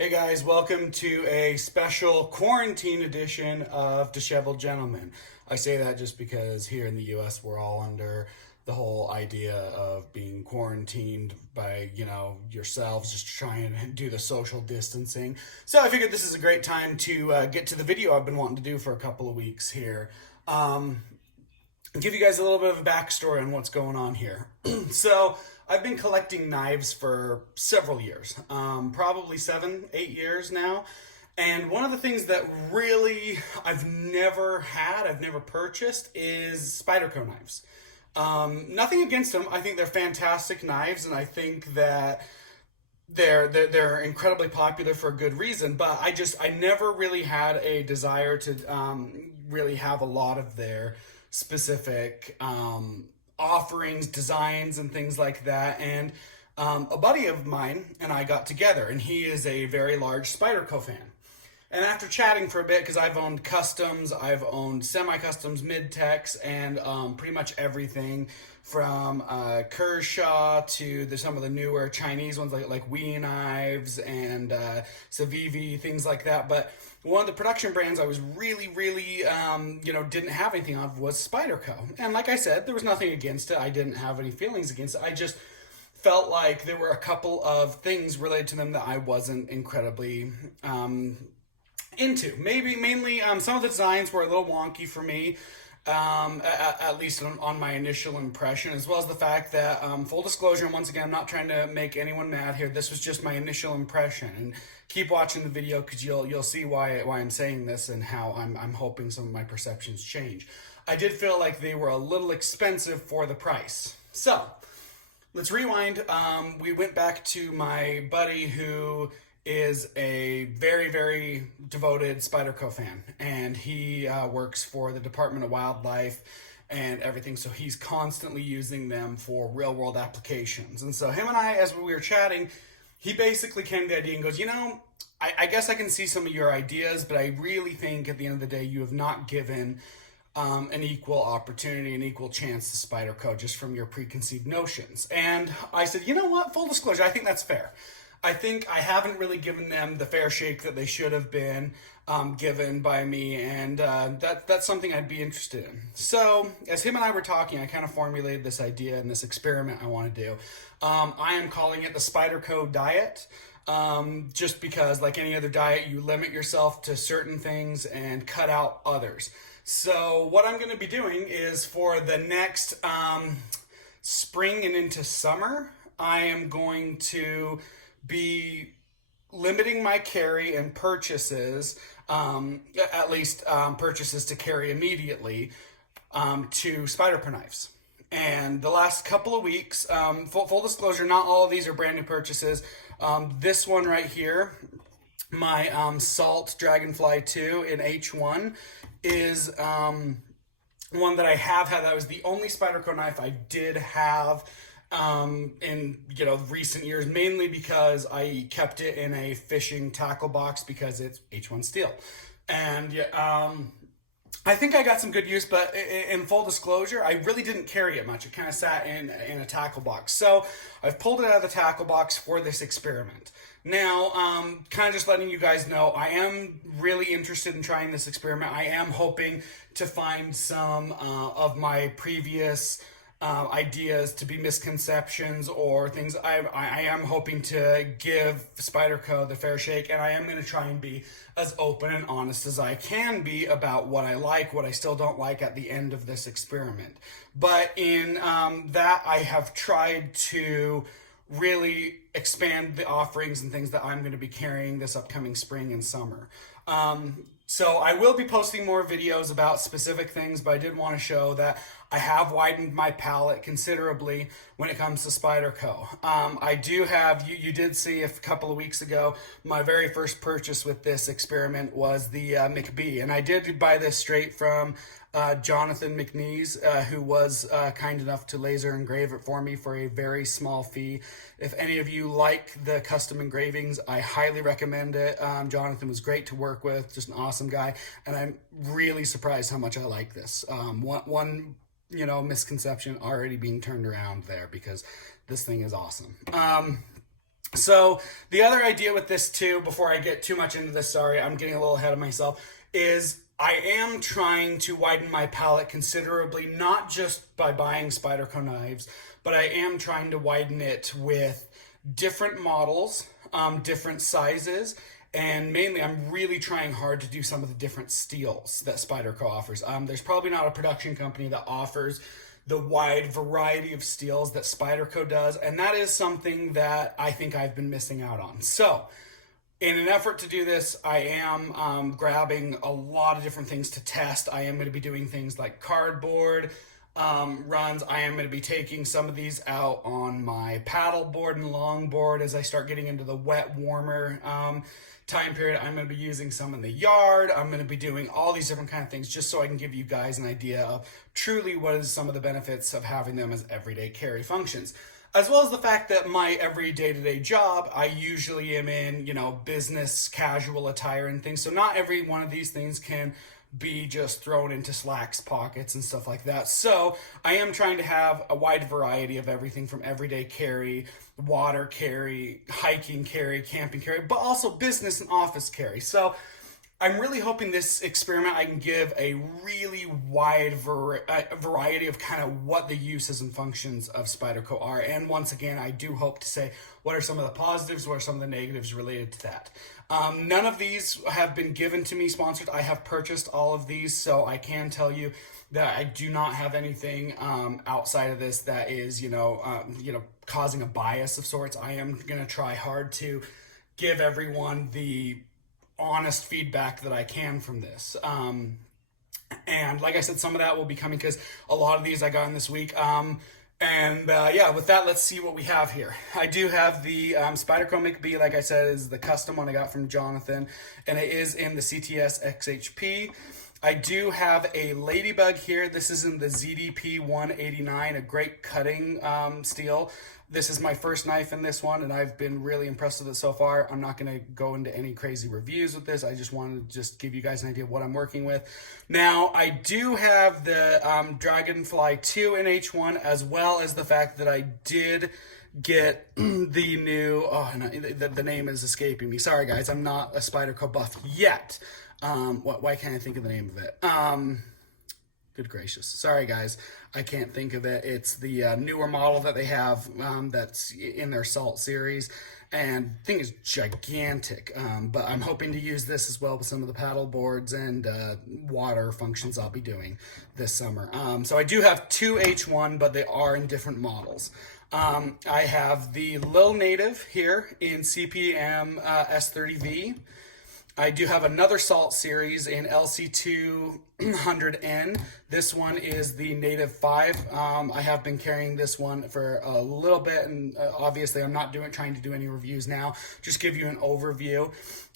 Hey guys, welcome to a special quarantine edition of Disheveled Gentlemen. I say that just because here in the US we're all under the whole idea of being quarantined by, yourselves, just trying to do the social distancing. So I figured this is a great time to get to the video I've been wanting to do for a couple of weeks here. Give you guys a little bit of a backstory on what's going on here. So I've been collecting knives for several years, probably 7, 8 years now. And one of the things that really I've never purchased is Spyderco knives. Nothing against them. I think they're fantastic knives, and I think that they're incredibly popular for a good reason. But I never really had a desire to really have a lot of their specific offerings, designs, and things like that. And a buddy of mine and I got together, and he is a very large Spyderco fan. And after chatting for a bit, because I've owned customs, I've owned semi-customs, mid-techs, and pretty much everything from Kershaw to some of the newer Chinese ones like Wee knives and Civivi, things like that. But one of the production brands I was really didn't have anything of was Spyderco. And like I said, there was nothing against it. I didn't have any feelings against it. I just felt like there were a couple of things related to them that I wasn't incredibly into. Maybe mainly some of the designs were a little wonky for me, at least on my initial impression, as well as the fact that, full disclosure, and once again, I'm not trying to make anyone mad here, this was just my initial impression. And keep watching the video because you'll see why I'm saying this and how I'm hoping some of my perceptions change. I did feel like they were a little expensive for the price. So let's rewind. We went back to my buddy who is a very devoted Spyderco fan, and he works for the Department of Wildlife and everything, so he's constantly using them for real world applications. And so him and I, as we were chatting, he basically came to the idea and goes, I guess I can see some of your ideas, but I really think at the end of the day you have not given an equal opportunity, an equal chance to Spyderco just from your preconceived notions. And I said, you know what, full disclosure, I think that's fair. I think I haven't really given them the fair shake that they should have been given by me, and that's something I'd be interested in. So as him and I were talking, I kind of formulated this idea and this experiment I want to do. I am calling it the Spyderco Diet, just because, like any other diet, you limit yourself to certain things and cut out others. So what I'm going to be doing is for the next spring and into summer, I am going to be limiting my carry and purchases, at least purchases to carry immediately, to Spyderco knives. And the last couple of weeks, full disclosure, not all of these are brand new purchases. This one right here, my Salt Dragonfly 2 in H1, is one that I have had. That was the only Spyderco knife I did have in recent years, mainly because I kept it in a fishing tackle box because it's H1 steel. And I think I got some good use, but in full disclosure, I really didn't carry it much. It kind of sat in a tackle box. So I've pulled it out of the tackle box for this experiment. Now, kind of just letting you guys know, I am really interested in trying this experiment. I am hoping to find some of my previous ideas to be misconceptions or things. I am hoping to give Spyderco the fair shake, and I am going to try and be as open and honest as I can be about what I like, what I still don't like at the end of this experiment. But in that, I have tried to really expand the offerings and things that I'm going to be carrying this upcoming spring and summer. So I will be posting more videos about specific things, but I did want to show that I have widened my palette considerably when it comes to Spyderco. I do have, you did see a couple of weeks ago, my very first purchase with this experiment was the McBee. And I did buy this straight from Jonathan McNeese, who was kind enough to laser engrave it for me for a very small fee. If any of you like the custom engravings, I highly recommend it. Jonathan was great to work with, just an awesome guy, and I'm really surprised how much I like this. One misconception already being turned around there because this thing is awesome. So the other idea with this too, before I get too much into this, sorry, I'm getting a little ahead of myself, is I am trying to widen my palette considerably, not just by buying Spyderco knives, but I am trying to widen it with different models, different sizes, and mainly I'm really trying hard to do some of the different steels that Spyderco offers. There's probably not a production company that offers the wide variety of steels that Spyderco does, and that is something that I think I've been missing out on. So in an effort to do this, I am grabbing a lot of different things to test. I am going to be doing things like cardboard runs. I am going to be taking some of these out on my paddle board and longboard as I start getting into the wet, warmer time period. I'm going to be using some in the yard. I'm going to be doing all these different kind of things just so I can give you guys an idea of truly what is some of the benefits of having them as everyday carry functions. As well as the fact that my every day-to-day job, I usually am in, business casual attire and things. So not every one of these things can be just thrown into slacks pockets and stuff like that. So I am trying to have a wide variety of everything from everyday carry, water carry, hiking carry, camping carry, but also business and office carry. So I'm really hoping this experiment I can give a really wide variety of kind of what the uses and functions of Spyderco are. And once again, I do hope to say what are some of the positives, what are some of the negatives related to that. None of these have been given to me sponsored. I have purchased all of these, so I can tell you that I do not have anything outside of this that is, causing a bias of sorts. I am going to try hard to give everyone the honest feedback that I can from this. And like I said, some of that will be coming because a lot of these I got in this week. With that, let's see what we have here. I do have the Spyderco McBee, like I said, is the custom one I got from Jonathan, and it is in the CTS XHP. I do have a Ladybug here. This is in the ZDP 189, a great cutting steel. This is my first knife in this one, and I've been really impressed with it so far. I'm not going to go into any crazy reviews with this. I just wanted to just give you guys an idea of what I'm working with. Now, I do have the Dragonfly 2 in H1, as well as the fact that I did get the new, the name is escaping me. Sorry, guys, I'm not a Spyderco buff yet. Why can't I think of the name of it? Good gracious. Sorry, guys. I can't think of it. It's the newer model that they have that's in their Salt series. And the thing is gigantic. But I'm hoping to use this as well with some of the paddle boards and water functions I'll be doing this summer. So I do have two H1, but they are in different models. I have the Lil Native here in CPM S30V. I do have another Salt series in LC200N. This one is the Native 5. I have been carrying this one for a little bit, and obviously I'm not trying to do any reviews now, just give you an overview.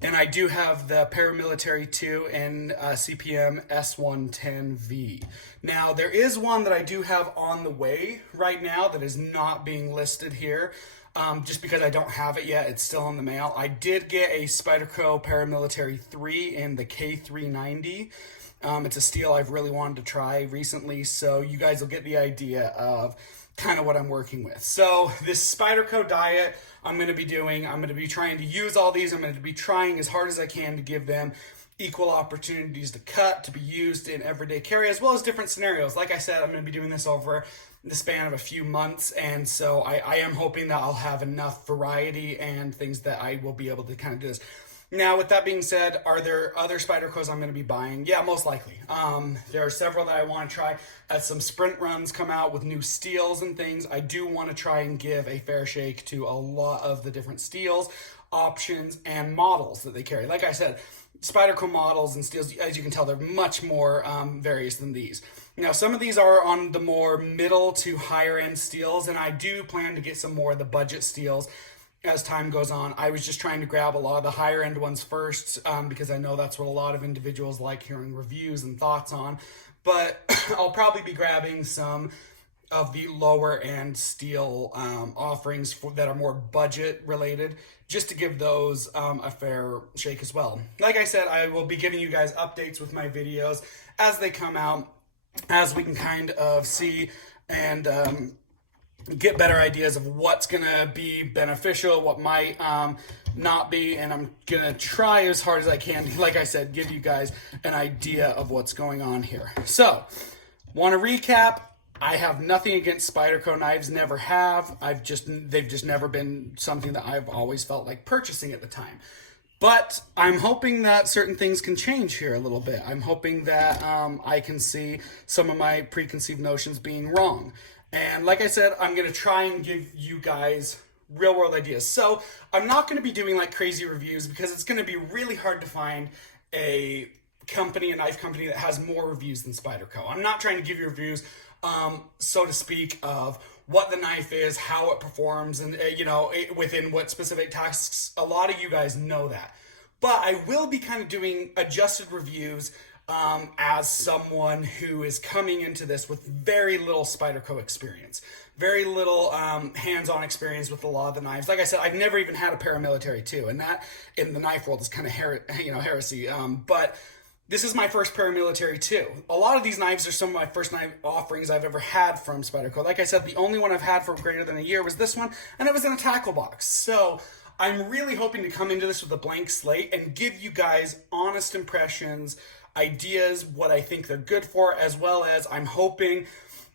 And I do have the Paramilitary 2 in CPM S110V. Now, there is one that I do have on the way right now that is not being listed here. Just because I don't have it yet, it's still in the mail. I did get a Spyderco Paramilitary 3 in the K390. It's a steel I've really wanted to try recently, so you guys will get the idea of kind of what I'm working with. So this Spyderco Diet I'm going to be trying to use all these. I'm going to be trying as hard as I can to give them equal opportunities to cut, to be used in everyday carry, as well as different scenarios. Like I said, I'm going to be doing this over the span of a few months, and so I am hoping that I'll have enough variety and things that I will be able to kind of do this. Now, with that being said, are there other Spydercos I'm going to be buying? Yeah, most likely. There are several that I want to try. As some sprint runs come out with new steels and things, I do want to try and give a fair shake to a lot of the different steels, options, and models that they carry. Like I said, Spyderco models and steels, as you can tell, they're much more various than these. Now, some of these are on the more middle to higher end steels, and I do plan to get some more of the budget steels as time goes on. I was just trying to grab a lot of the higher end ones first because I know that's what a lot of individuals like hearing reviews and thoughts on. But I'll probably be grabbing some of the lower end steel offerings that are more budget related, just to give those a fair shake as well. Like I said, I will be giving you guys updates with my videos as they come out, as we can kind of see and get better ideas of what's gonna be beneficial, what might not be, and I'm gonna try as hard as I can, like I said, give you guys an idea of what's going on here. So, want to recap? I have nothing against Spyderco knives, never have. They've just never been something that I've always felt like purchasing at the time. But I'm hoping that certain things can change here a little bit. I'm hoping that I can see some of my preconceived notions being wrong. And like I said, I'm going to try and give you guys real world ideas. So I'm not going to be doing like crazy reviews because it's going to be really hard to find a knife company that has more reviews than Spyderco. I'm not trying to give you reviews, so to speak, of what the knife is, how it performs, and within what specific tasks. A lot of you guys know that. But I will be kind of doing adjusted reviews as someone who is coming into this with very little Spyderco experience, very little hands-on experience with a lot of the knives. Like I said, I've never even had a paramilitary too, and that in the knife world is kind of heresy. But this is my first paramilitary too. A lot of these knives are some of my first knife offerings I've ever had from Spyderco. Like I said, the only one I've had for greater than a year was this one, and it was in a tackle box. So I'm really hoping to come into this with a blank slate and give you guys honest impressions, ideas, what I think they're good for, as well as I'm hoping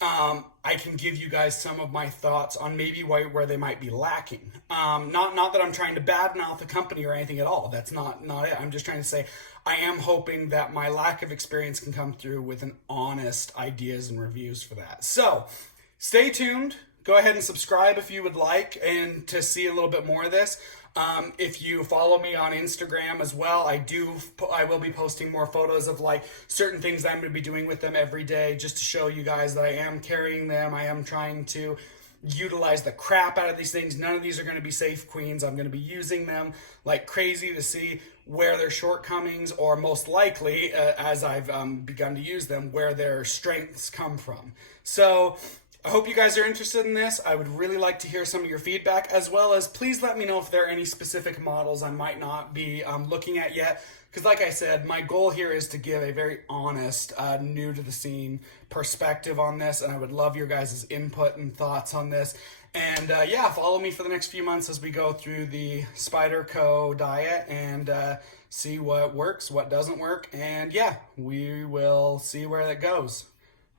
I can give you guys some of my thoughts on maybe where they might be lacking. Not that I'm trying to badmouth the company or anything at all. That's not it. I'm just trying to say I am hoping that my lack of experience can come through with an honest ideas and reviews for that. So stay tuned. Go ahead and subscribe if you would like and to see a little bit more of this. If you follow me on Instagram as well, I will be posting more photos of like certain things that I'm going to be doing with them every day, just to show you guys that I am carrying them. I am trying to utilize the crap out of these things. None of these are going to be safe queens. I'm going to be using them like crazy to see where their shortcomings, or most likely, as I've begun to use them, where their strengths come from. So I hope you guys are interested in this. I would really like to hear some of your feedback, as well as please let me know if there are any specific models I might not be looking at yet. Because like I said, my goal here is to give a very honest, new to the scene perspective on this, and I would love your guys' input and thoughts on this. And yeah, follow me for the next few months as we go through the Spyderco Diet and see what works, what doesn't work, and yeah, we will see where that goes.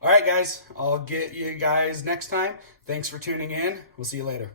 All right, guys, I'll get you guys next time. Thanks for tuning in. We'll see you later.